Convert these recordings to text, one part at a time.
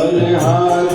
Hare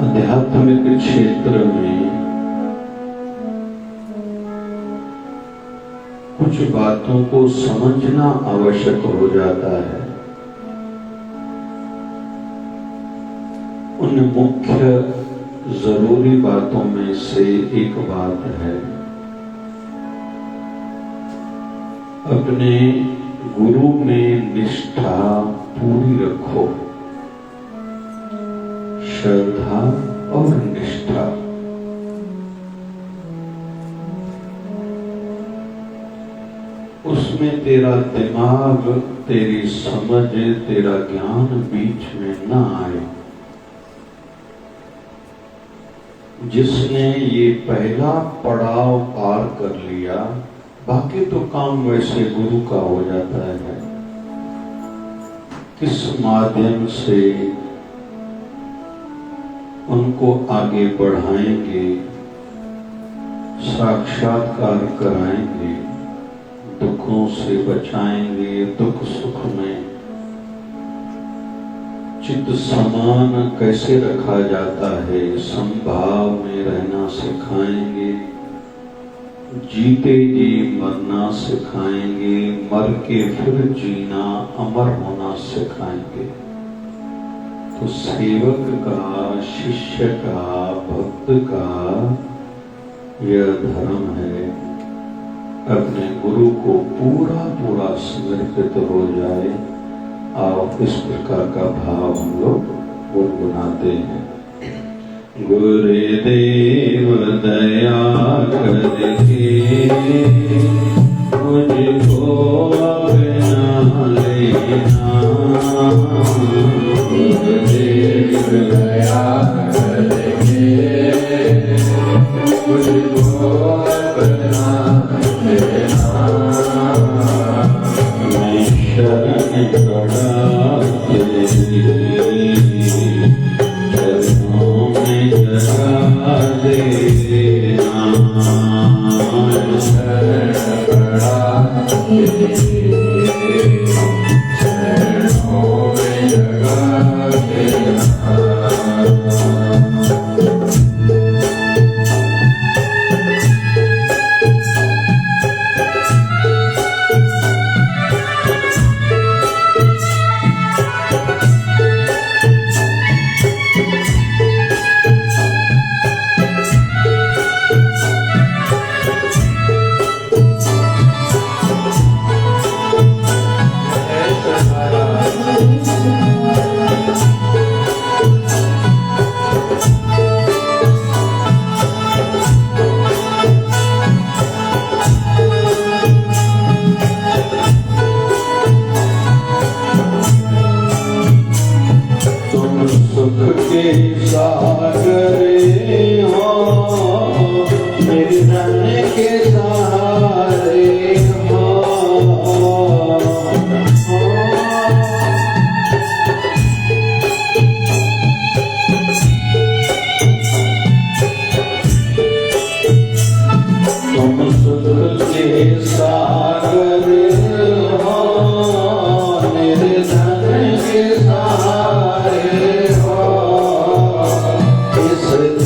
आध्यात्मिक क्षेत्र में कुछ बातों को समझना आवश्यक हो जाता है। उन मुख्य जरूरी बातों में से एक बात है अपने गुरु में निष्ठा पूरी रखो, श्रद्धा और निष्ठा। उसमें तेरा दिमाग, तेरी समझ, तेरा ज्ञान बीच में न आए। जिसने ये पहला पड़ाव पार कर लिया, बाकी तो काम वैसे गुरु का हो जाता है। किस माध्यम से उनको आगे बढ़ाएंगे, साक्षात्कार कराएंगे, दुखों से बचाएंगे, दुख सुख में चित्त समान कैसे रखा जाता है, संभाव में रहना सिखाएंगे, जीते जी मरना सिखाएंगे, मर के फिर जीना, अमर होना सिखाएंगे। तो सेवक का, शिष्य का, भक्त का यह धर्म है, अपने गुरु को पूरा पूरा समर्पित हो जाए। और इस प्रकार का भाव हम लोग गुनगुनाते हैं। गुरुदेव दया करके मुझको अपना लेना, गुरुदेव दया करके मुझको अपना लेना। मैं शरण पड़ा तेरी चरणों में जगा देना, शरण पड़ा तेरी चरणों में जगा देना।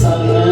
Sana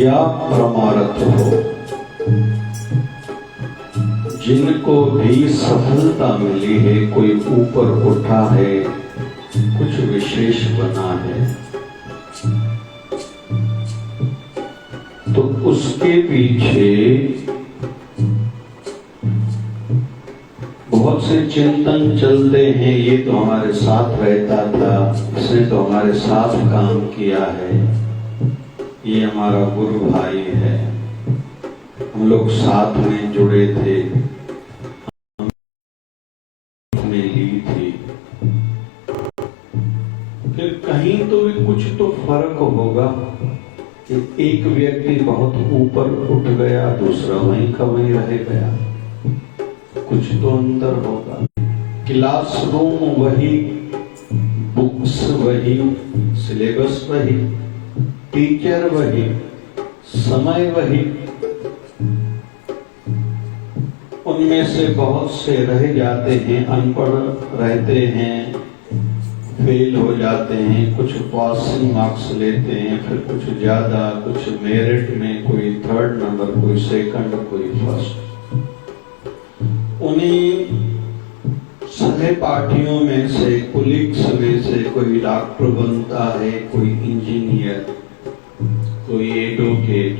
या परमार्थ हो, जिनको भी सफलता मिली है, कोई ऊपर उठा है, कुछ विशेष बना है, तो उसके पीछे बहुत से चिंतन चलते हैं। ये तो हमारे साथ रहता था, इसने तो हमारे साथ काम किया है, ये हमारा गुरु भाई है, हम लोग साथ में जुड़े थे, हमने ली थी। फिर कहीं तो भी कुछ तो फर्क होगा कि एक व्यक्ति बहुत ऊपर उठ गया, दूसरा वहीं का वहीं रह गया, कुछ तो अंतर होगा। क्लासरूम वही, बुक्स वही, सिलेबस वही, टीचर वही, समय वही, उनमें से बहुत से रह जाते हैं, अनपढ़ रहते हैं, फेल हो जाते हैं, कुछ पासिंग मार्क्स लेते हैं, फिर कुछ ज्यादा, कुछ मेरिट में कोई 3rd नंबर, कोई 2nd, कोई 1st। उन्हीं सहपाठियों में से, कुलीग्स में से कोई डॉक्टर बनता है, कोई इंजीनियर, कोई एडवोकेट,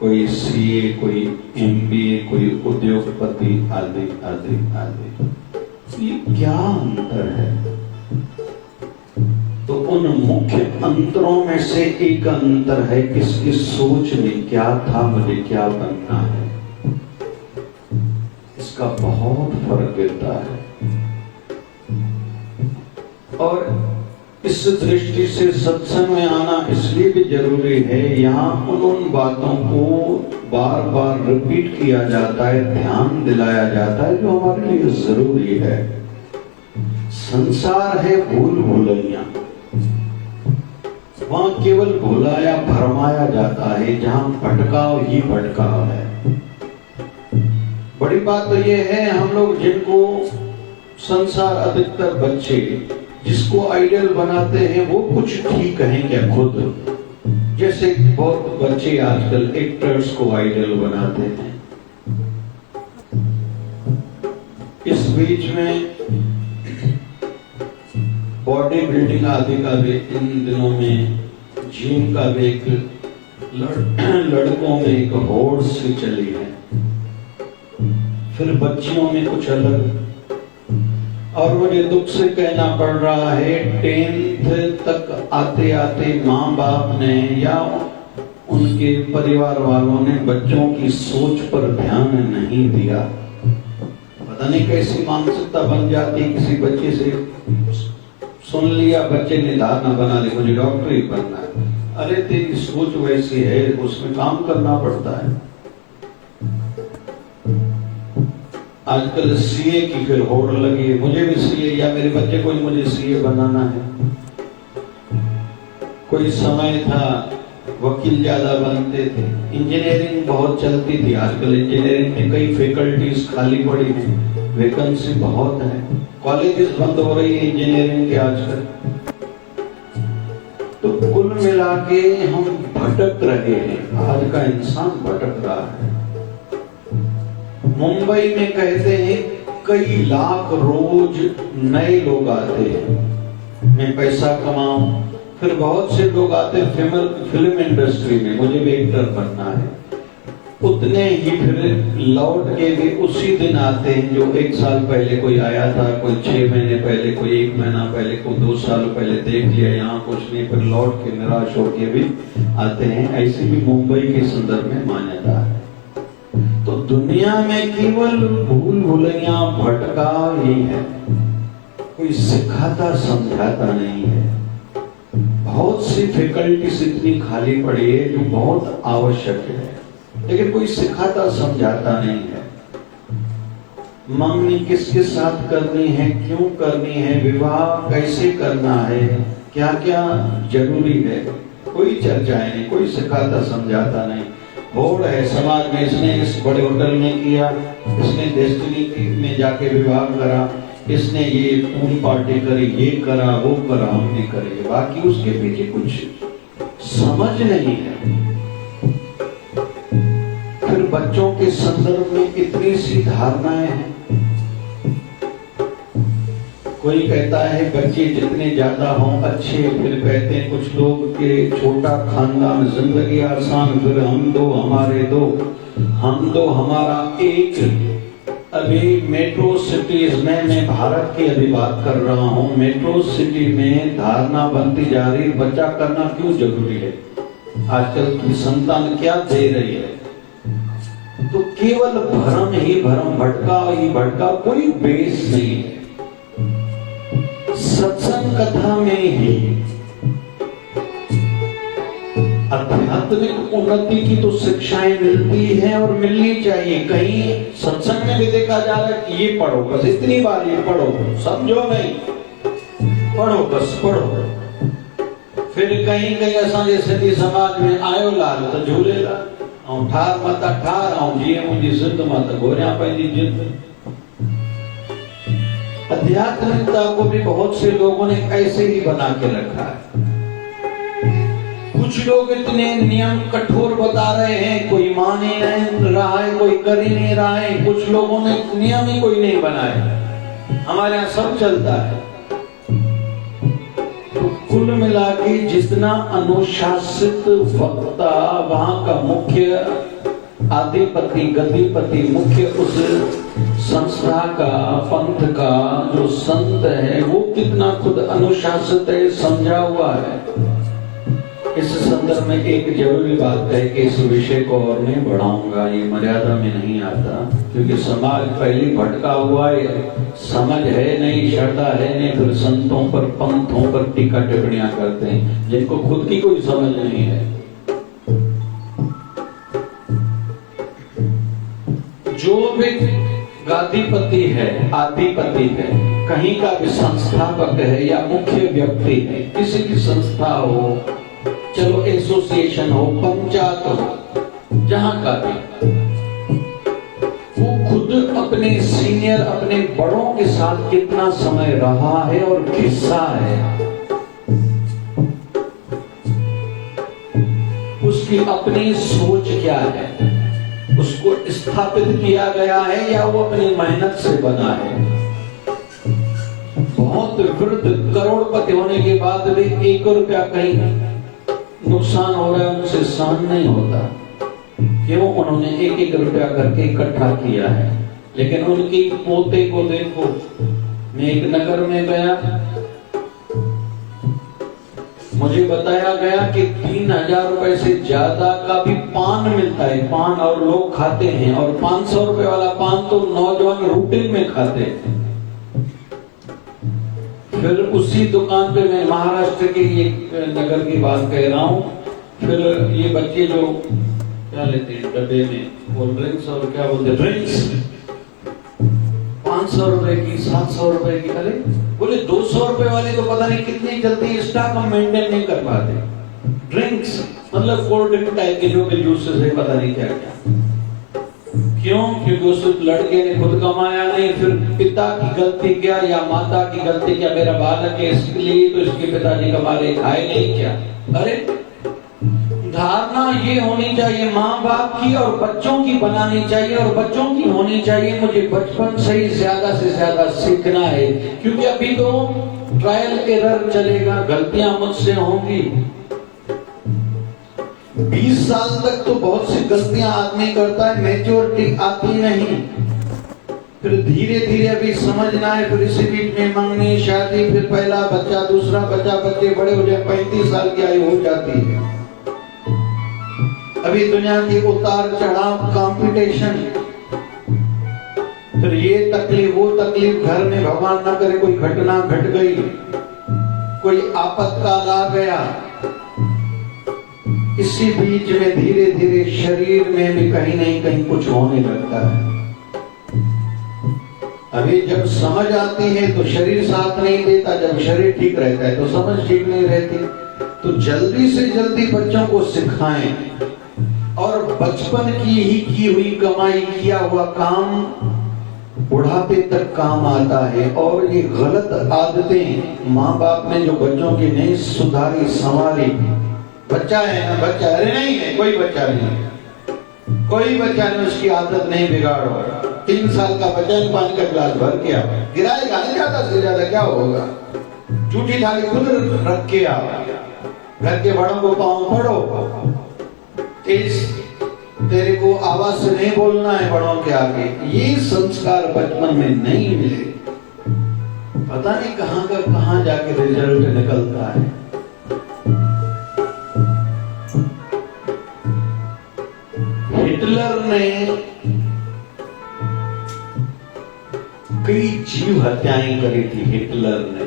कोई सीए, कोई एमबीए, कोई उद्योगपति, आदि आदि आदि। ये क्या अंतर है? तो उन मुख्य अंतरों में से एक अंतर है, किसकी सोच में क्या था, मुझे क्या बनना है, इसका बहुत फर्क गिरता है। और इस दृष्टि से सत्संग में आना इसलिए भी जरूरी है, यहाँ उन बातों को बार बार रिपीट किया जाता है, ध्यान दिलाया जाता है जो हमारे लिए जरूरी है। संसार है भूल भुलैया, वहां केवल भुलाया भरमाया जाता है, जहां भटकाव ही भटकाव है। बड़ी बात तो ये है, हम लोग जिनको संसार, अधिकतर बच्चे जिसको आइडियल बनाते हैं, वो कुछ ठीक हैं क्या खुद? जैसे बहुत बच्चे आजकल एक्टर्स को आइडियल बनाते हैं। इस बीच में बॉडी बिल्डिंग आदि का भी इन दिनों में, जिम का भी एक लड़कों में एक होड़ सी चली है, फिर बच्चियों में कुछ अलग। और मुझे दुख से कहना पड़ रहा है, 10th तक आते आते माँ बाप ने या उनके परिवार वालों ने बच्चों की सोच पर ध्यान नहीं दिया। पता नहीं कैसी मानसिकता बन जाती, किसी बच्चे से सुन लिया, बच्चे ने धारणा बना ली मुझे डॉक्टर ही बनना है। अरे तेरी सोच वैसी है, उसमें काम करना पड़ता है। आजकल सीए की फिर होड़ लगी है, मुझे भी सीए या मेरे बच्चे को ही मुझे सीए बनाना है। कोई समय था वकील ज्यादा बनते थे, इंजीनियरिंग बहुत चलती थी, आजकल इंजीनियरिंग में कई फैकल्टीज खाली पड़ी हैं, वैकेंसी बहुत है, कॉलेजेस बंद हो रही है इंजीनियरिंग के आजकल। तो कुल मिला के हम भटक रहे हैं, आज का इंसान भटक रहा है। मुंबई में कहते हैं कई लाख रोज नए लोग आते हैं, मैं पैसा कमाऊं। फिर बहुत से लोग आते हैं फिल्म इंडस्ट्री में, मुझे भी एक्टर बनना है। उतने ही फिर लौट के भी उसी दिन आते हैं जो 1 साल पहले कोई आया था, कोई 6 महीने पहले, कोई 1 महीना पहले, कोई 2 साल पहले देख लिया यहाँ कुछ नहीं, फिर लौट के निराश होके भी आते हैं। ऐसी भी मुंबई के संदर्भ में मान्यता है। तो दुनिया में केवल भूल भुलैया भटकाव ही है, कोई सिखाता समझाता नहीं है। बहुत सी फैकल्टीज इतनी खाली पड़ी है जो बहुत आवश्यक है, लेकिन कोई सिखाता समझाता नहीं है। मंगनी किसके साथ करनी है, क्यों करनी है, विवाह कैसे करना है, क्या क्या जरूरी है, कोई चर्चाएं नहीं, कोई सिखाता समझाता नहीं। होड़ है समाज में, इसने इस बड़े होटल में किया, इसने डेस्टिनी में जाके विवाह करा, इसने ये पूरी पार्टी करी, ये करा, वो करा, हमने करे, बाकी उसके पीछे कुछ समझ नहीं है। बच्चों के संदर्भ में इतनी सी धारणाएं हैं। कोई कहता है बच्चे जितने ज्यादा हों अच्छे, फिर कहते हैं कुछ लोग के छोटा खानदान जिंदगी आसान, फिर हम दो हमारे दो, हम दो हमारा एक। अभी मेट्रो सिटीज में, मैं भारत की अभी बात कर रहा हूँ, मेट्रो सिटी में धारणा बनती जा रही बच्चा करना क्यों जरूरी है, आजकल की संतान क्या दे रही है। तो केवल भ्रम ही भ्रम, भटका ही भटका, कोई बेस नहीं है। सत्संग कथा में ही आध्यात्मिक उन्नति की तो शिक्षाएं मिलती हैं और मिलनी चाहिए। कहीं सत्संग में भी देखा जा रहा है कि ये पढ़ो बस, इतनी बार ये पढ़ो, समझो नहीं, पढ़ो बस पढ़ो। फिर कहीं कहीं ऐसा जैसे समाज में आयो लाल तो झूले लाल, और ठार माता ठार, और जिये मुझी जिंद माता गोरिया पैदी जिंद। आध्यात्मिकता को भी बहुत से लोगों ने ऐसे ही बना के रखा है। कुछ लोग इतने नियम कठोर बता रहे हैं, कोई मान ही नहीं रहा है, कोई कर ही नहीं रहा है। कुछ लोगों ने नियम ही कोई नहीं बनाए, हमारे यहाँ सब चलता है। तो कुल मिला के जितना अनुशासित वक्ता, वहां का मुख्य आधिपति गतिपति, मुख्य उस संस्था का, पंथ का जो संत है, वो कितना खुद अनुशासित है, समझा हुआ है। इस संदर्भ में एक जरूरी बात है कि इस विषय को और नहीं बढ़ाऊंगा, ये मर्यादा में नहीं आता, क्योंकि समाज पहले भटका हुआ है, समझ है नहीं, श्रद्धा है नहीं, फिर संतों पर, पंथों पर टीका टिप्पणियां करते हैं जिनको खुद की कोई समझ नहीं है। जो भी गादीपति है, आधिपति है, कहीं का भी संस्थापक है या मुख्य व्यक्ति है, किसी की संस्था हो, चलो एसोसिएशन हो, पंचायत हो, जहां का भी, वो खुद अपने सीनियर, अपने बड़ों के साथ कितना समय रहा है और किस्सा है, उसकी अपनी सोच क्या है, उसको स्थापित किया गया है या वो अपनी मेहनत से बना है। बहुत वृद्ध करोड़पति होने के बाद भी 1 रुपया कहीं नुकसान हो रहा है, उनसे सहन नहीं होता। क्यों? उन्होंने 1-1 रुपया करके इकट्ठा किया है। लेकिन उनकी पोते को देखो, मैं एक नगर में गया, मुझे बताया गया कि 3000 रुपए से ज्यादा का भी पान मिलता है, पान, और लोग खाते हैं, और 500 रुपए वाला पान तो नौजवान रूटीन में खाते हैं। फिर उसी दुकान पे, मैं महाराष्ट्र के एक नगर की बात कह रहा हूँ, फिर ये बच्चे जो क्या लेते हैं डब्बे में, कोल्ड ड्रिंक्स और क्या बोलते हैं ड्रिंक्स, 500 रुपए की, 700 रुपए की, अरे बोले 200 रुपए वाले तो पता नहीं कितनी जल्दी स्टॉक हम मेंटेन नहीं कर पाते। ड्रिंक्स मतलब कोल्ड ड्रिंक टाइप के जो जूसेस है, पता नहीं क्या क्या। क्यों? क्योंकि उस लड़के ने खुद कमाया नहीं, फिर पिता की गलती क्या या माता की गलती क्या, मेरा बालक है इसलिए तो इसके पिताजी कमाए खाए नहीं क्या। अरे धारणा ये होनी चाहिए माँ बाप की और बच्चों की बनानी चाहिए, और बच्चों की होनी चाहिए मुझे बचपन से ही ज्यादा से ज्यादा सीखना है, क्योंकि अभी तो ट्रायल एरर चलेगा, गलतियां मुझसे होंगी। 20 साल तक तो बहुत सी गलतियां आदमी करता है, मैच्योरिटी आती नहीं, फिर धीरे धीरे अभी समझना है, फिर इसी बीच में मंगनी, शादी, फिर पहला बच्चा, दूसरा बच्चा, बच्चे बड़े हो जाए, 35 साल की आयु हो जाती है। अभी दुनिया की उतार चढ़ाव, कंपटीशन, फिर ये तकलीफ वो तकलीफ, घर में भगवान ना करे कोई घटना घट गई, कोई आपातकाल आ गया, इसी बीच में धीरे धीरे शरीर में भी कहीं नहीं कहीं कुछ होने लगता है। अभी जब समझ आती है तो शरीर साथ नहीं देता, जब शरीर ठीक रहता है तो समझ ठीक नहीं रहती। तो जल्दी से जल्दी बच्चों को सिखाएं, और बचपन की ही की हुई कमाई, किया हुआ काम बुढ़ापे तक काम आता है। और ये गलत आदतें माँ बाप ने जो बच्चों की नहीं सुधारी, संवारी, बच्चा है ना बच्चा, अरे नहीं है कोई बच्चा नहीं, कोई बच्चा ने उसकी आदत नहीं बिगाड़ो। 3 साल का बच्चा पानी का गिलास भर के आओ, गिराएगा नहीं, ज्यादा से ज्यादा क्या होगा। झूठी थाली खुद रख के आओ, घर के बड़ों को पाँव पड़ो, तेरे को आवाज से नहीं बोलना है बड़ों के आगे। ये संस्कार बचपन में नहीं मिले, पता नहीं कहां का कहां जाके रिजल्ट निकलता है। हिटलर ने कई जीव हत्याएं करी थी। हिटलर ने,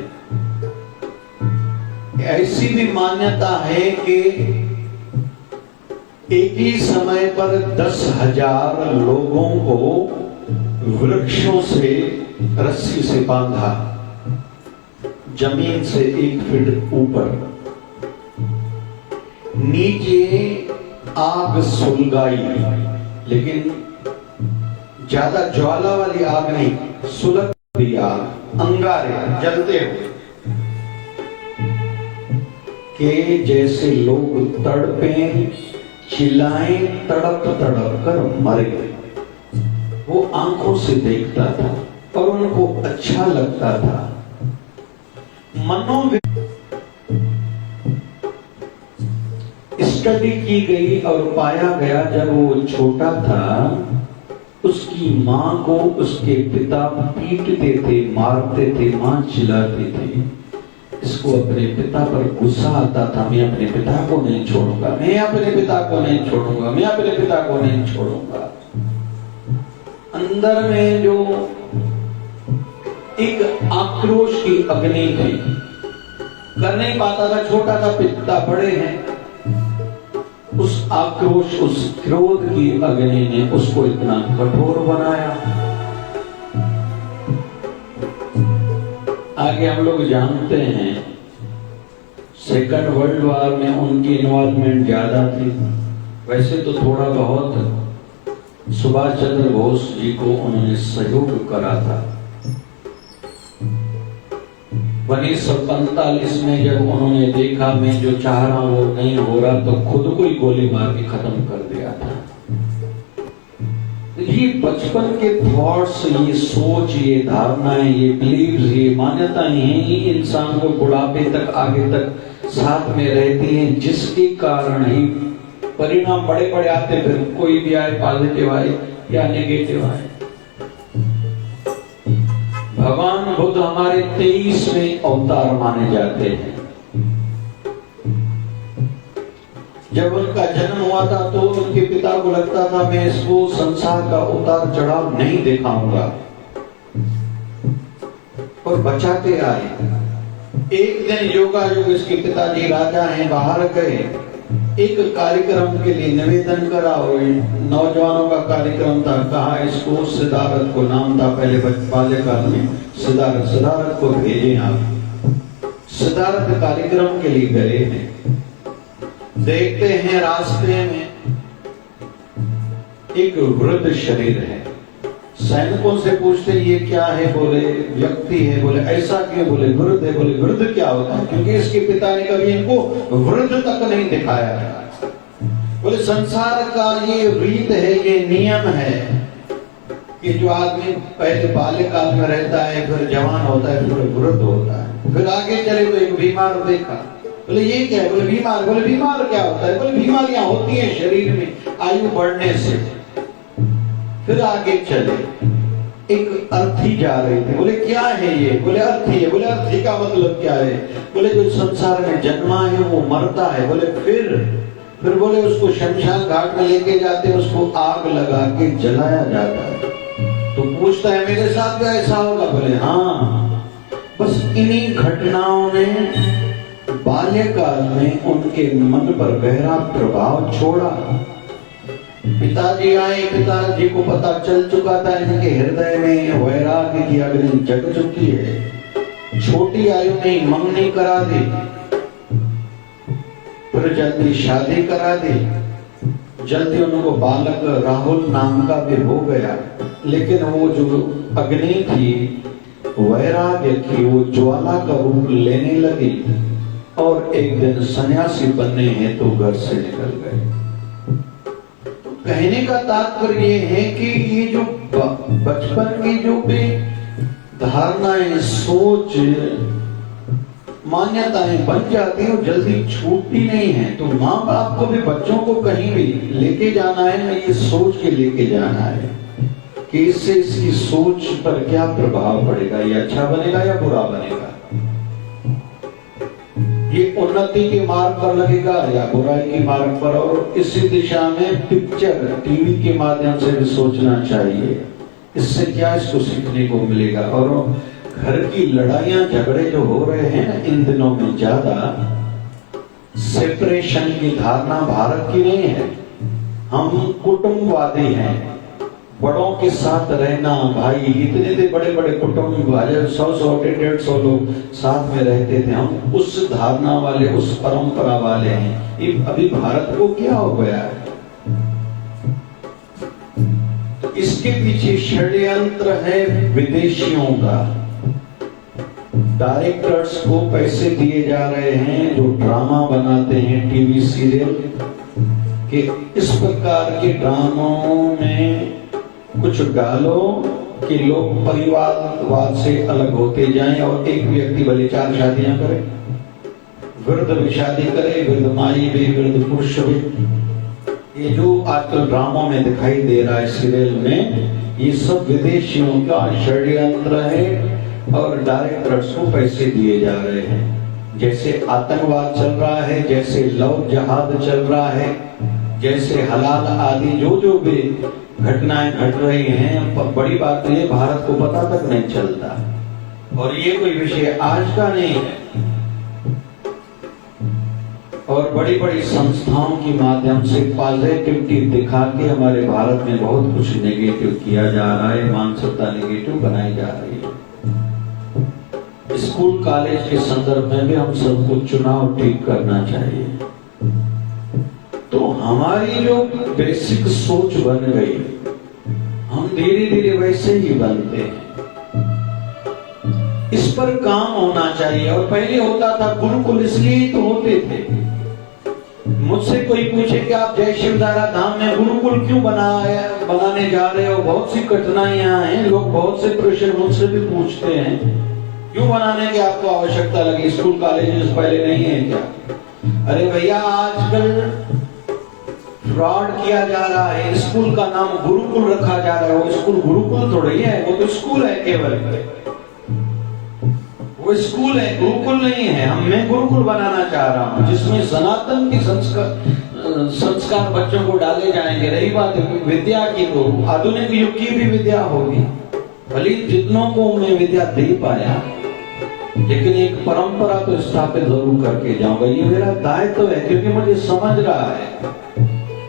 ऐसी भी मान्यता है कि एक ही समय पर 10,000 लोगों को वृक्षों से रस्सी से बांधा, जमीन से 1 फीट ऊपर, नीचे आग सुलगाई, लेकिन ज्यादा ज्वाला वाली आग नहीं, सुलगती आग, अंगारे जलते हुए, कि जैसे लोग तड़पे, चिल्लाएं, तड़प तड़प कर मर गए। वो आंखों से देखता था और उनको अच्छा लगता था। स्टडी की गई और पाया गया जब वो छोटा था, उसकी मां को उसके पिता पीटते थे, मारते थे, मां चिल्लाती थी। इसको अपने पिता पर गुस्सा आता था, मैं अपने पिता को नहीं छोड़ूंगा, मैं अपने पिता को नहीं छोड़ूंगा, मैं अपने पिता को नहीं छोड़ूंगा। अंदर में जो एक आक्रोश की अग्नि थी, कर नहीं पाता था, छोटा था, पिता बड़े हैं, उस आक्रोश, उस क्रोध की अग्नि ने उसको इतना कठोर बनाया। आगे हम लोग जानते हैं, सेकंड वर्ल्ड वॉर में उनकी इन्वॉल्वमेंट ज्यादा थी। वैसे तो थोड़ा बहुत सुभाष चंद्र बोस जी को उन्होंने सहयोग करा था। 1945 में जब उन्होंने देखा मैं जो चाह रहा हूं वो नहीं हो रहा, तो खुद को ही गोली मार के खत्म कर दिया था। ये बचपन के थॉट्स, ये सोच, ये धारणाएं, ये बिलीव्स, ये मान्यताएं हैं, ये इंसान को बुढ़ापे तक, आगे तक साथ में रहती हैं, जिसके कारण ही परिणाम बड़े बड़े आते, फिर कोई भी आए, पॉजिटिव आए या नेगेटिव आए। भगवान बुद्ध हमारे 23वें अवतार माने जाते हैं। जब उनका जन्म हुआ था तो उनके पिता को लगता था मैं इसको संसार का उतार चढ़ाव नहीं दिखाऊंगा, और बचाते आए। एक दिन योगायोग इसके पिताजी राजा हैं, बाहर गए, एक कार्यक्रम के लिए निवेदन करा, और नौजवानों का कार्यक्रम था। कहा इसको, सिद्धार्थ को नाम था पहले बाल्यकाल में, सिद्धार्थ को भेजे आप। सिद्धार्थ कार्यक्रम के लिए गए हैं। देखते हैं रास्ते में एक वृद्ध शरीर है। सैनिकों से पूछते ये क्या है, बोले व्यक्ति है। बोले ऐसा क्यों, बोले वृद्ध है। बोले वृद्ध क्या होता है, क्योंकि इसके पिता ने कभी इनको वृद्ध तक नहीं दिखाया। बोले संसार का ये रीत है, ये नियम है कि जो आदमी पहले बाल्यकाल में रहता है, फिर जवान होता है, फिर वृद्ध होता है। फिर आगे चले तो एक बीमार देखा। बोले ये क्या है, बोले बीमार। बोले बीमार क्या होता है, बोले बीमारियां होती हैं शरीर में आयु बढ़ने से। फिर आगे चले, एक अर्थी जा रही थी। बोले क्या है ये, बोले अर्थी है। बोले अर्थी का मतलब क्या है, बोले जो संसार में जन्मा है वो मरता है। बोले फिर बोले उसको शमशान घाट में लेके जाते, उसको आग लगा के जलाया जाता है। तो पूछता है मेरे साथ भी ऐसा होगा। बोले हाँ। बस इन्हीं घटनाओं ने बाल्यकाल में उनके मन पर गहरा प्रभाव छोड़ा। पिताजी आए, पिताजी को पता चल चुका था इनके हृदय में वैराग्य की अग्नि जग चुकी है। छोटी आयु में मंगनी करा दी, फिर जल्दी शादी करा दी। जल्दी उनको बालक राहुल नाम का भी हो गया। लेकिन वो जो अग्नि थी वैराग्य की, वो ज्वाला का रूप लेने लगी, और एक दिन सन्यासी बनने हेतु घर से निकल गए। कहने का तात्पर्य ये है कि ये जो बचपन की जो भी धारणाएं, सोच, मान्यताएं बन जाती है, वो जल्दी छूटती नहीं है। तो माँ बाप को भी बच्चों को कहीं भी लेके जाना है ना, ये सोच के लेके जाना है कि इससे इसकी सोच पर क्या प्रभाव पड़ेगा, ये अच्छा बनेगा या बुरा बनेगा, ये उन्नति के मार्ग पर लगेगा या बुराई के मार्ग पर। और इसी दिशा में पिक्चर, टीवी के माध्यम से भी सोचना चाहिए, इससे क्या इसको सीखने को मिलेगा। और घर की लड़ाइयां झगड़े जो हो रहे हैं ना इन दिनों में, ज्यादा सेपरेशन की धारणा भारत की नहीं है। हम कुटुंबवादी हैं, बड़ों के साथ रहना, भाई इतने बड़े बड़े कुटुंब, 100 150 लोग साथ में रहते थे, हम उस धारणा वाले, उस परंपरा वाले हैं। ये अभी भारत को क्या हो गया है? तो इसके पीछे षड्यंत्र है विदेशियों का। डायरेक्टर्स को पैसे दिए जा रहे हैं जो ड्रामा बनाते हैं, टीवी सीरियल के, इस प्रकार के ड्रामों में कुछ डालो कि लोग परिवारवाद से अलग होते जाएं और एक व्यक्ति भले 4 शादियां करे, वृद्ध भी शादी करे, वृद्ध माई भी, वृद्ध पुरुष भी। ये जो आजकल ड्रामों में दिखाई दे रहा है, सीरियल में, ये सब विदेशियों का षड्यंत्र है और डायरेक्टर्स को पैसे दिए जा रहे हैं। जैसे आतंकवाद चल रहा है, जैसे लव जहाद चल रहा है, जैसे हलाल आदि जो भी घटनाएं घट रही हैं, बड़ी बात तो ये भारत को पता तक नहीं चलता। और ये कोई विषय आज का नहीं है। और बड़ी बड़ी संस्थाओं के माध्यम से पॉजिटिविटी दिखा के हमारे भारत में बहुत कुछ नेगेटिव किया जा रहा है, मानसिकता नेगेटिव बनाई जा रही है। स्कूल कॉलेज के संदर्भ में भी हम सबको चुनाव ठीक करना चाहिए। तो हमारी जो बेसिक सोच बन गई, हम धीरे धीरे वैसे ही बनते हैं। इस पर काम होना चाहिए। और पहले होता था गुरुकुल, इसलिए ही तो होते थे। मुझसे कोई पूछे कि आप जय शिवधारा धाम में गुरुकुल क्यों बनाने जा रहे हो, बहुत सी कठिनाइयां हैं, लोग बहुत से प्रश्न मुझसे भी पूछते हैं, क्यों बनाने की आपको आवश्यकता लगी, स्कूल कॉलेजेस पहले नहीं है क्या? अरे भैया, आजकल फ्रॉड किया जा रहा है, स्कूल का नाम गुरुकुल रखा जा रहा है। वो स्कूल गुरुकुल थोड़ी है, वो तो स्कूल है केवल, वो स्कूल है, गुरुकुल नहीं है। मैं गुरुकुल बनाना चाह रहा हूँ जिसमें सनातन के संस्कार बच्चों को डाले जाएंगे। रही बात विद्या की, तो आधुनिक युग की भी विद्या होगी, भले जितनों को मैं विद्या दे पाया, लेकिन एक परंपरा तो स्थापित जरूर करके जाऊंगा। ये मेरा दायित्व है, क्योंकि मुझे समझ रहा है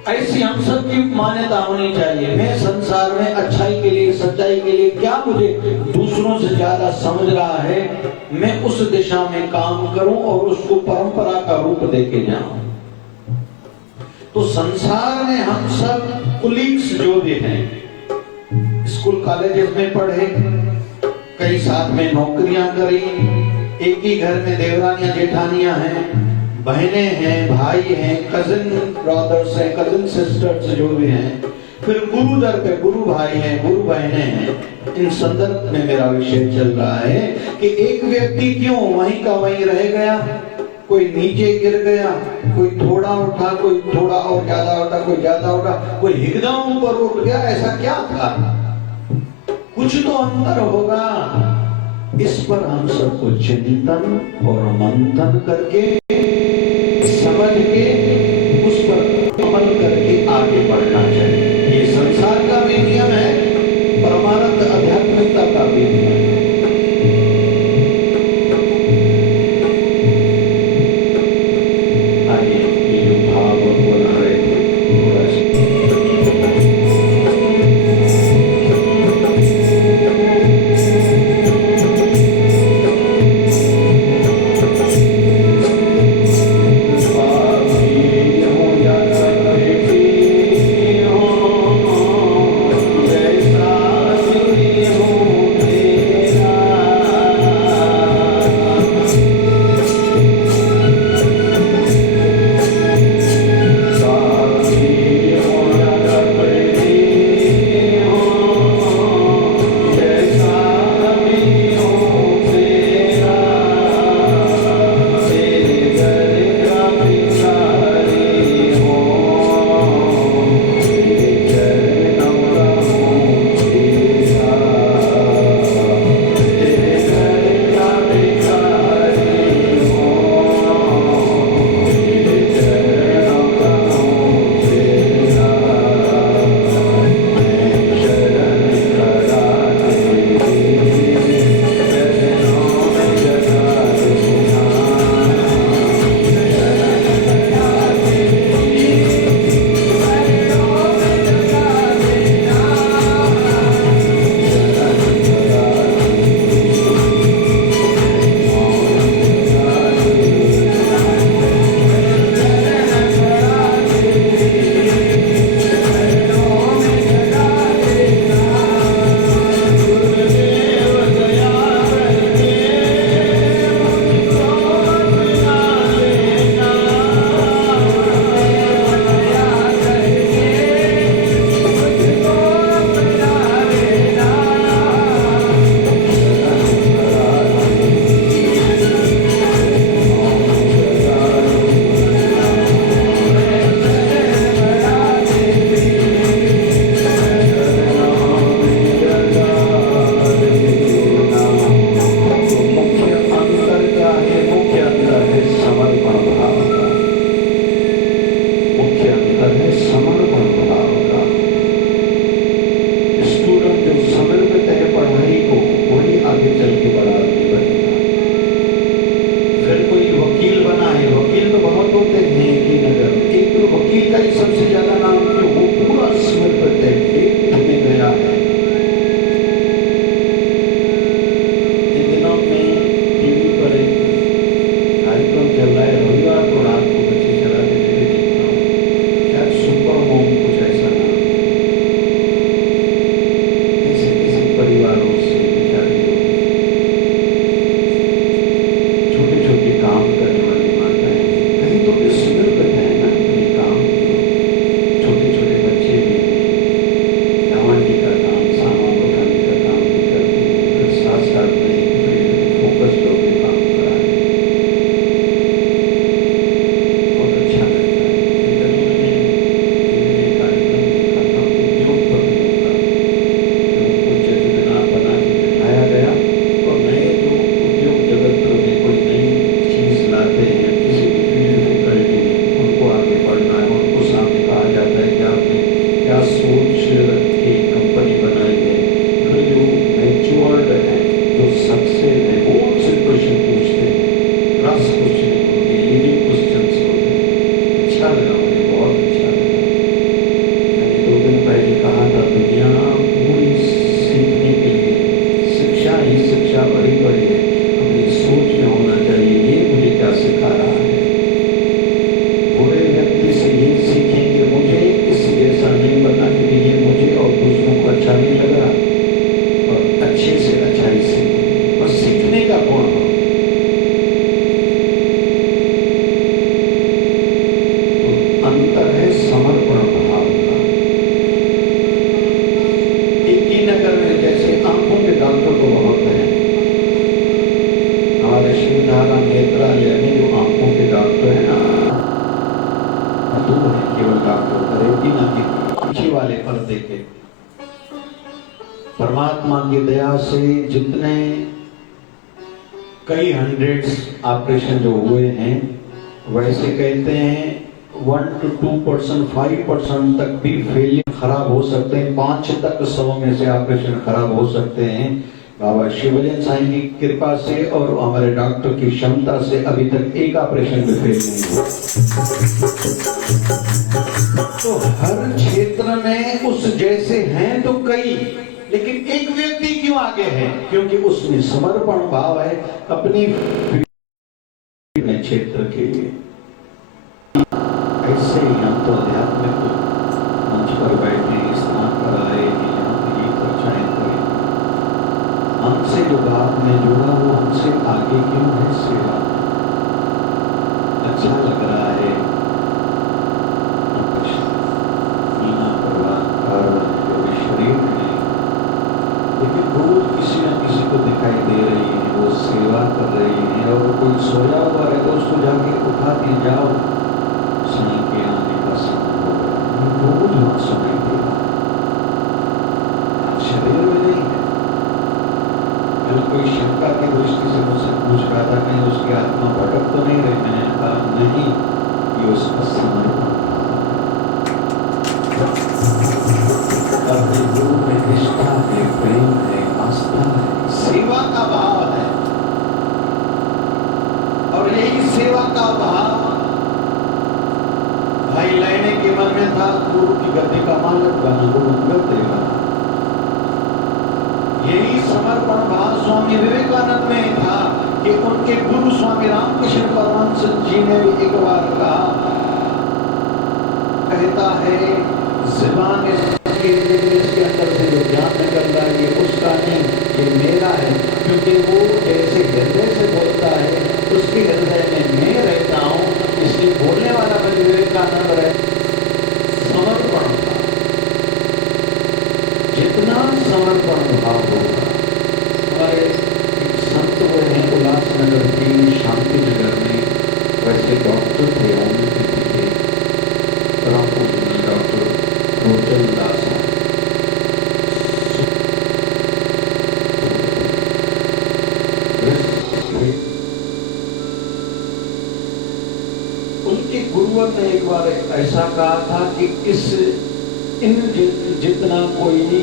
ऐसी हम सब की मान्यता होनी चाहिए। मैं संसार में अच्छाई के लिए, सच्चाई के लिए, क्या मुझे दूसरों से ज्यादा समझ रहा है, मैं उस दिशा में काम करूं और उसको परंपरा का रूप देके जाऊं। तो संसार में हम सब कुलीग्स जो भी हैं, स्कूल कॉलेजेस में पढ़े, कई साथ में नौकरियां करी, एक ही घर में देवरानियां जेठानियां हैं, बहनें हैं, भाई हैं, कजिन ब्रदर्स हैं, कजिन सिस्टर्स जो भी हैं, फिर गुरु दर पे गुरु भाई हैं, गुरु बहनें हैं। इन संदर्भ में मेरा विषय चल रहा है कि एक व्यक्ति क्यों वहीं का वहीं रह गया, कोई नीचे गिर गया, कोई थोड़ा उठा, कोई थोड़ा और ज्यादा उठा, कोई ज्यादा उठा, कोई एकदम ऊपर उठ गया, ऐसा क्या था? कुछ तो अंतर होगा। इस पर हम सबको चिंतन और मंथन करके, समझ के, उस पर अमल करके आगे बढ़ना चाहिए। ये संसार का भी नियम है, परमानंद आध्यात्मिकता का भी नियम है। आइए ये जो भाव बना रहे थे थोड़ा सा वजह से जितने कई हंड्रेड्स ऑपरेशन जो हुए हैं, वैसे कहते हैं 1 to 2%, 5% तक भी फेलियर खराब हो सकते हैं। 5 तक 100 में से ऑपरेशन खराब हो सकते हैं। बाबा शिवलिंग साईं की कृपा से और हमारे डॉक्टर की क्षमता से अभी तक एक ऑपरेशन भी फेल नहीं हुआ। तो हर क्षेत्र में उस जैसे हैं तो कई, लेकिन एक व्यक्ति क्यों आगे है? क्योंकि उसमें समर्पण भाव है अपनी क्षेत्र के लिए। ऐसे यहाँ तो आध्यात्मिक मंच पर बैठे, स्नान पर आए, यहाँ पर ये चर्चाएं करें, हमसे जो बात में जुड़ा वो हमसे आगे क्यों है? सेवा अच्छा लग रहा है, मीना परिवार शरीर में, लेकिन रोज किसी न किसी को दिखाई दे रही है, वो सेवा कर रही है। और कोई सोया हुआ है तो उसको जाके उठा दी, जाओ साईं के आने का समय हो गया। रोज वहां सुनाई दे रहा है, शरीर में नहीं है। मैंने कोई शंका की दृष्टि से मुझसे पूछ रहा था, कहीं उसकी आत्मा भटक तो नहीं रही? मैंने कहा नहीं, ये उसका समर्पण अपने गुरु में निष्ठा है, प्रेम है, आस्था है, सेवा का भाव है। और यही सेवा का भाव भाई लेने के मन में था, गुरु की गद्दी का मालिक बना, गुरु गद्दी बना। यही समर्पण भाव स्वामी विवेकानंद में था कि उनके गुरु स्वामी रामकृष्ण परमहंस जी ने भी एक बार कहा, कहता है ज़बान इसके अंदर से जो ज्ञान निकलता है ये उसका नहीं, ये मेरा है। क्योंकि वो जैसे हृदय से बोलता है, उसके हृदय में मैं रहता हूँ, इसलिए बोलने वाला मैं विवेकानंद रहे। समर्पण भाव, जितना समर्पण भाव होगा। हमारे संत हुए हैं उल्लासनगर की शांति नगर में, वैसे डॉक्टर थे, होम्योपैथी के, रामपुर डॉक्टर रोचन दास हैं। उनके गुरुवर ने एक बार ऐसा कहा था कि जितना कोई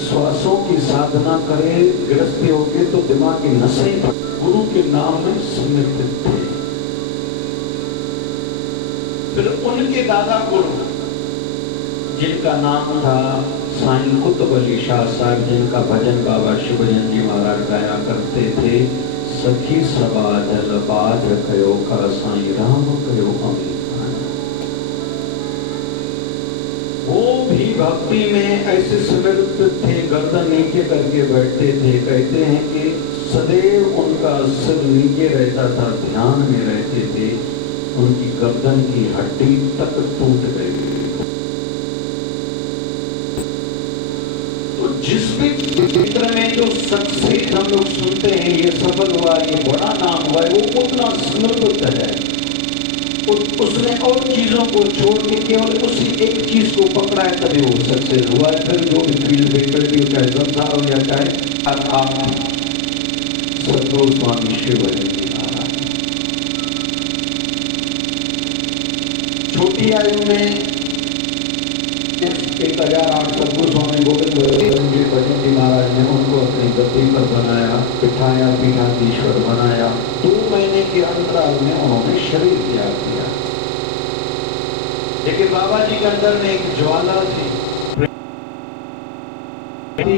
श्वासों की साधना करे गृहस्थी होगी तो दिमाग की नसें गुरु के नाम में समर्पित थे। फिर उनके दादा गुरु जिनका नाम था साईं कुतुब अली शाह साहब, जिनका भजन बाबा शिवलिंग जी महाराज गाया करते थे, सखी सबा जल बाज कयो का साईं राम कयो अमीर। वो भी भक्ति में ऐसे समर्पित थे, गर्दन नीचे करके बैठते थे। कहते हैं कि सदैव उनका सिर नीचे रहता था, ध्यान में रहते थे, उनकी गर्दन की हड्डी तक टूट गई। जिस भी क्षेत्र में जो सक्सेस हम लोग सुनते हैं, ये सफल हुआ, ये बड़ा नाम हुआ, वो उतना समर्पित है। उसने और चीजों को छोड़ के केवल उसी एक चीज को पकड़ा है, तभी वो सक्सेस हुआ है। फिर जो भी फील्ड बेकर की, चाहे संसार हो या चाहे आप सदगुरु स्वामी शिवलिंग जी महाराज। छोटी आयु में 1008 सदगुरु स्वामी गोविंद जी भजन जी महाराज ने उनको अपनी गद्दी पर बनाया, बिठाया, पीठाधीश्वर बनाया। 2 महीने के अंतराल में उन्होंने शरीर त्याग किया। लेकिन बाबा जी के अंदर में एक ज्वाला थी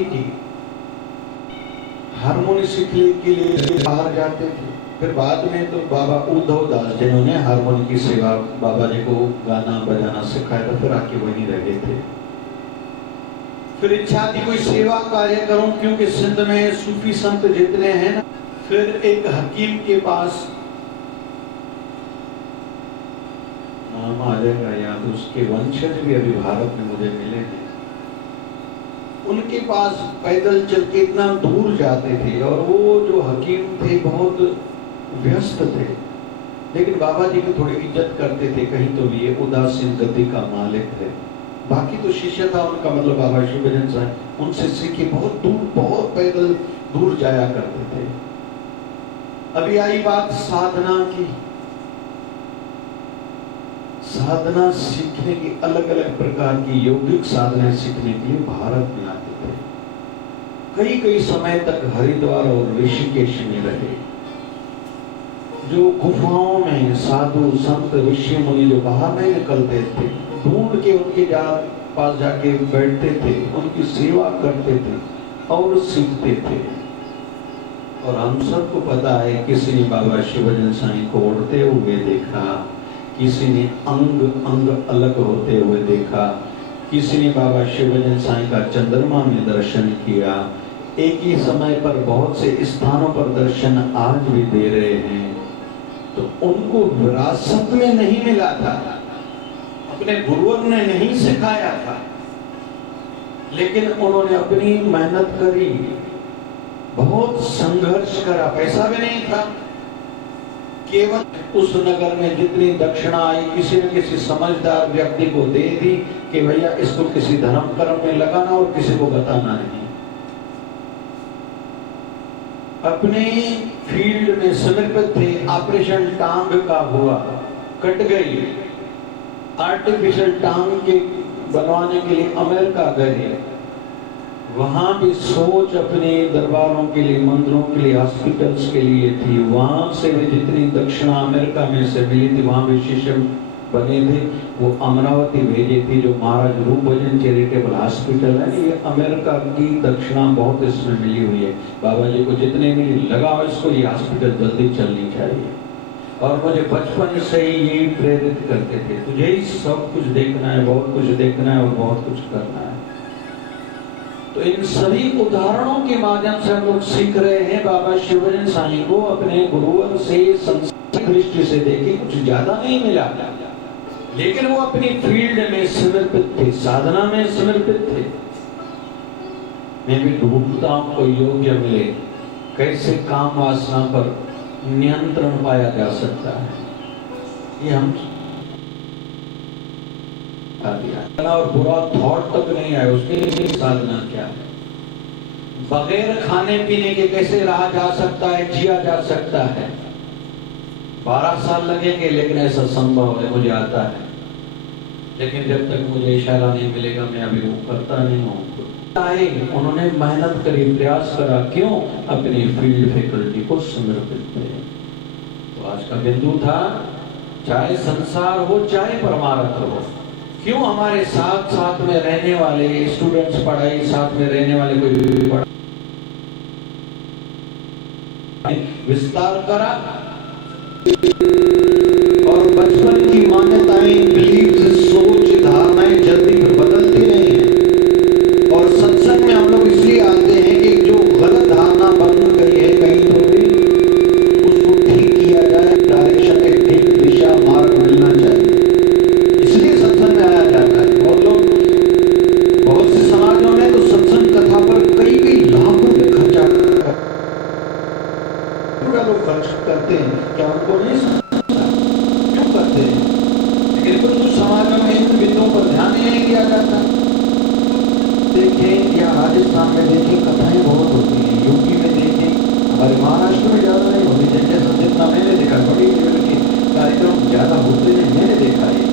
की। हारमोनी सीखने के लिए बाहर जाते थे। फिर बाद में तो बाबा उद्धव दास जिन्होंने हारमोनी की सेवा बाबा जी को गाना बजाना सिखाया था, फिर आके वहीं रह गए थे। फिर इच्छा थी कोई सेवा कार्य करूं, क्योंकि सिंध में सूफी संत जितने हैं ना। फिर एक हकीम के पास, नाम आ जाएगा याद, उसके वंशज भी अभी भारत में मुझे मिले हैं। उनके पास पैदल चल के इतना दूर जाते थे, और वो जो हकीम थे बहुत व्यस्त थे, लेकिन बाबा जी की थोड़ी इज्जत करते थे। कहीं तो भी ये उदासीन गद्दी का मालिक है, बाकी तो शिष्य था उनका, मतलब बाबा शिवभजन साईं, उनसे सीखे बहुत दूर, बहुत पैदल दूर जाया करते थे। अभी आई बात साधना की। साधना सीखने की, अलग अलग प्रकार की यौगिक साधना सीखने के लिए भारत में आते थे। कई कई समय तक हरिद्वार और ऋषिकेश में रहे। जो गुफाओं में साधु संत ऋषि मुनि जो बाहर नहीं निकलते थे, ढूंढ के उनके पास जाके बैठते थे, उनकी सेवा करते थे और सीखते थे। और हम सबको पता है, किसी ने बाबा शिवभजन साईं को उड़ते हुए देखा, किसी ने अंग अंग अलग होते हुए देखा, किसी ने बाबा शिवभजन साईं का चंद्रमा में दर्शन किया। एक ही समय पर बहुत से स्थानों पर दर्शन आज भी दे रहे हैं। तो उनको विरासत में नहीं मिला था, अपने गुरुवर ने नहीं सिखाया था, लेकिन उन्होंने अपनी मेहनत करी, बहुत संघर्ष करा। पैसा भी नहीं था, केवल उस नगर में जितनी दक्षिणा आई किसी न किसी समझदार व्यक्ति को दे दी कि भैया इसको किसी धर्म कर्म में लगाना और किसी को बताना नहीं। अपने फील्ड में समर्पित थे। ऑपरेशन टांग का हुआ, कट गई। आर्टिफिशियल टांग के बनवाने के लिए अमेरिका गए। वहां भी सोच अपने दरबारों के लिए, मंदिरों के लिए, हॉस्पिटल्स के लिए थी। वहां से भी जितनी दक्षिणा अमेरिका में से मिली थी, वहां भी शिष्य बने थे। वो अमरावती भेजे थे, जो महाराज रूप भजन चैरिटेबल हॉस्पिटल है। ये अमेरिका की दक्षिणा बहुत इसमें मिली हुई है। बाबा जी को जितने मिली, लगाओ इसको, ये हॉस्पिटल जल्दी चलनी चाहिए। और मुझे बचपन से ही यही प्रेरित करते थे, तुझे ही सब कुछ देखना है, बहुत कुछ देखना है और बहुत कुछ करना है। तो इन सभी उदाहरणों के माध्यम से हम लोग सीख रहे हैं। बाबा शिवभजन साईं को अपने गुरुवर से संस्कृत दृष्टि से देखे, कुछ ज्यादा नहीं मिला, लेकिन वो अपनी फील्ड में समर्पित थे, साधना में समर्पित थे। मैं भी ढूंढता हूं कोई योग्य मिले, कैसे काम वासना पर नियंत्रण पाया जा सकता है। ये हम और बुरा थॉट तक नहीं आए, उसके लिए साधना क्या है। बगैर खाने पीने के कैसे रहा जा सकता है, जिया जा सकता है। 12 साल लगेंगे, लेकिन ऐसा संभव है, मुझे आता है। लेकिन जब तक मुझे इशारा नहीं मिलेगा, मैं अभी वो करता नहीं हूँ। उन्होंने मेहनत करी, प्रयास करा, क्यों? अपनी फील्ड फैकल्टी को समर्पित थे। तो आज का बिंदु था, चाहे संसार हो चाहे परमार्थ हो, क्यों हमारे साथ साथ में रहने वाले स्टूडेंट्स, पढ़ाई साथ में रहने वाले कोई विस्तार करा। और बचपन की मान्यताएं, बिलीव्स, सोच, धारणाएं जल्दी में बदलती नहीं है। और सत्संग में हम लोग इसलिए आते हैं कि जो गलत धारणा बन गई है कहीं तो भी उसको ठीक किया जाए, डायरेक्शन, एक ठीक दिशा, मार्ग मिलना चाहिए, इसलिए सत्संग में आया जाता है। बहुत लोग, बहुत से समाजों में तो सत्संग कथा पर कई कई लाख रुपए खर्चा लोग खर्च करते हैं। क्या उनको नहीं क्यों करते हैं? लेकिन कुछ समाजों में इन बिंदुओं पर ध्यान ही नहीं दिया जाता। देखें या राजस्थान में देखें, कथाएं बहुत होती हैं। यूपी में देखें, हमारे महाराष्ट्र में ज्यादा नहीं होती। जैसे जितना मैंने देखा, बड़ी लेवल के कार्यक्रम ज्यादा होते हैं, मैंने देखा है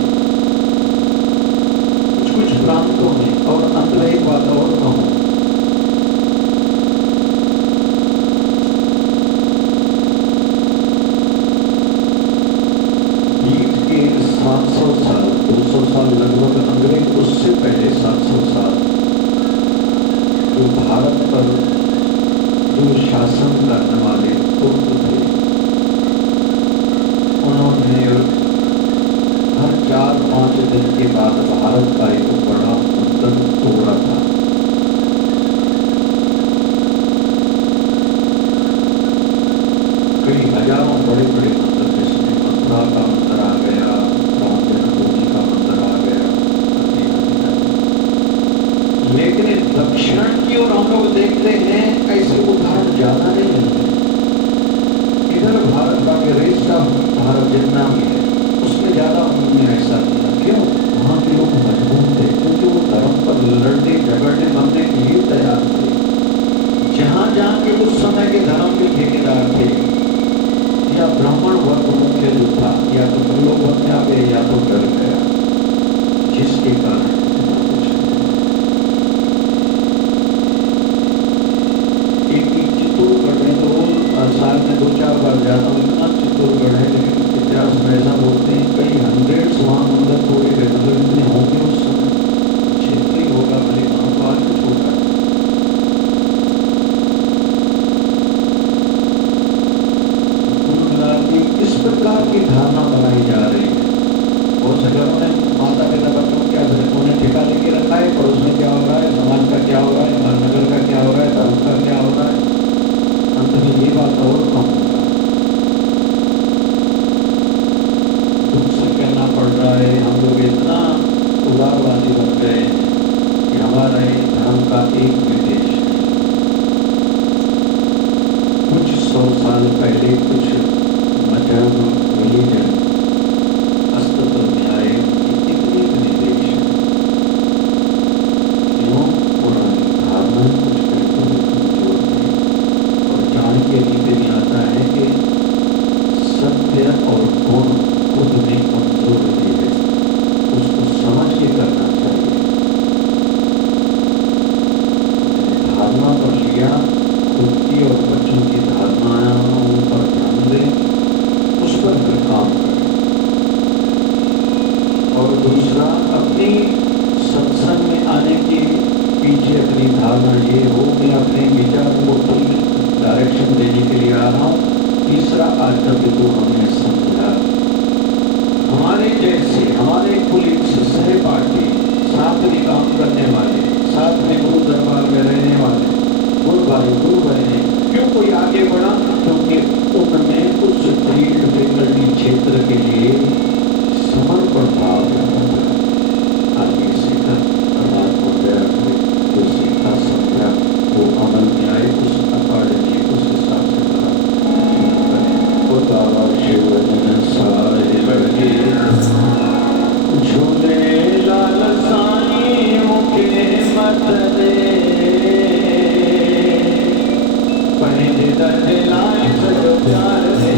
कुछ प्रांतों में। और अंत में एक बात और कहूं, बीत के 700 साल, 200 साल लगभग अंग्रेज, उससे पहले 700 साल जो भारत पर जो शासन करने वाले तुर्क थे, उन्होंने हर 4-5 दिन के बाद भारत का एक बड़ा मंदिर तोड़ा था। कई हजारों बड़े बड़े मंदिर, जिसमें मथुरा का मंदिर आ गया, राम जन्मभूमि का मंदिर आ गया, लेकिन दक्षिण की ओर हम लोग देखते हैं ऐसे उदाहरण ज्यादा नहीं मिलते। इधर भारत का रेस्ट का भारत जितना भी है, उसमें ज्यादा उन्होंने ऐसा किया। क्यों? वहां के लोग मजबूत थे, क्योंकि उस समय के धर्म के ठेकेदार थे या ब्राह्मण वर्ग मुख्य जो था, या तो प्रलोभन में आ गए या तो डर गया, जिसके कारण इतना कुछ एक चित्तौड़गढ़ में तो साल में 2-4 बार जाता हूँ, इतना चित्तौड़गढ़ है, लेकिन इतिहास में ऐसा बोलते हैं कई हंड्रेड्स वहाँ मंदिर तोड़े गए, मतलब इतने होंगे उस समय, क्षेत्र ही होगा भले गाँव तो आज भी छोटा है। कुल मिला के इस प्रकार की धारणा बनाई जा रही है। बहुत से घरों में माता पिता बच्चों को क्या उन्हें ठेका लेके रखा है, पड़ोस में क्या हो रहा है, समाज का क्या हो रहा है, नगर का क्या हो रहा है, धर्म का क्या हो रहा है। अंत में ये बात और कम होगा, दुख से कहना पड़ रहा है, हम लोग इतना उदारवादी बन गए कि हमारे धर्म का एक विदेश नहीं। कुछ 100 साल पहले कुछ मजहब रिलीजन अस्तित्व में आए, उनकी इतनी देश है, क्यों पुरानी धारणाएं कुछ कहते कमजोर थी। और जान के रीति में आता है कि सत्य और गुण खुद में कमजोर भी है, उसको समझ के करना चाहिए। धारणा पर लिया, खुद की और बच्चों की धारणाओं पर ध्यान दें, उस पर फिर काम करें। और दूसरा, अपनी सत्संग में आने के पीछे अपनी धारणा ये हो, मैं अपने विचार को ठीक डायरेक्शन देने के लिए आ रहा हूँ। तीसरा, आज तक तो हमने समझा, हमारे जैसे हमारे कुलीग्स, सहपाठी, साथ में काम करने वाले, साथ में गुरु दरबार में रहने वाले गुरु भाई गुरु बहने, क्यों कोई आगे बढ़ा? क्योंकि उनमें उस फील्ड फैकल्टी क्षेत्र के लिए समर्पण भाव लगा था। आगे सीखा, परमात्मा दया करे, जो सीखा समझा वो अमल में आए, उस अकॉर्डिंगली उस हिसाब से जीवन बने। वो बाबा शिवजन साहिब के झूले लाल साईं मुखे मत दे, पढ़े दे दर्द लाए सजो प्यार दे।